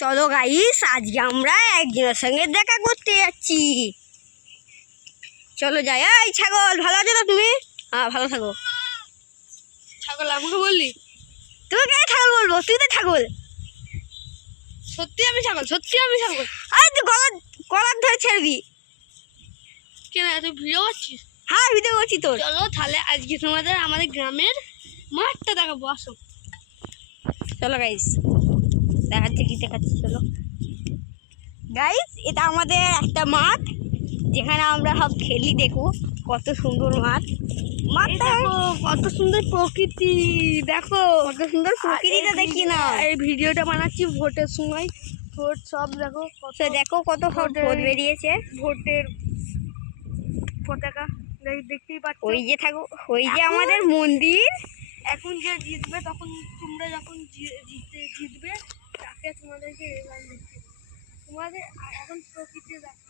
চলো গাইস, আজকে আমরা একজনের সঙ্গে দেখা করতে যাচ্ছি। চলো যাই। এই ছাগল, ভালো আছো তো তুমি? হ্যাঁ, ভালো থাকো। ছাগল আমাকে বললি? তুমি কে ছাগল বলবো? তুই তো ছাগল। সত্যি আমি ছাগল, সত্যি আমি ছাগল। আরে তুই কলার ধরে ছেড়বি। কেন তুই ভিডিও করছিস? হ্যাঁ, ভিডিও করছি তোর। চলো তাহলে আজকে তোমাদের আমাদের গ্রামের মাঠটা দেখাবো, আসো। চলো গাইস, দেখাচ্ছি চলো গাইস। এটা আমাদের একটা মাঠ, যেখানে আমরা সব খেলি। দেখো কত সুন্দর মাঠটা, দেখো কত সুন্দর প্রকৃতি, দেখো কত সুন্দর প্রকৃতিটা দেখি না। এই ভিডিওটা বানাচ্ছি ভোটের সময়। ভোট সব দেখো, দেখো কত সব ভোট বেরিয়েছে। ভোটের পতাকা দেখতেই পাচ্ছ। ওই যে থাকো, ওই যে আমাদের মন্দির। এখন যে জিতবে, তখন তোমরা যখন জিতবে তাকে তোমাদেরকে তোমাদের এখন প্রকৃতি দেখো।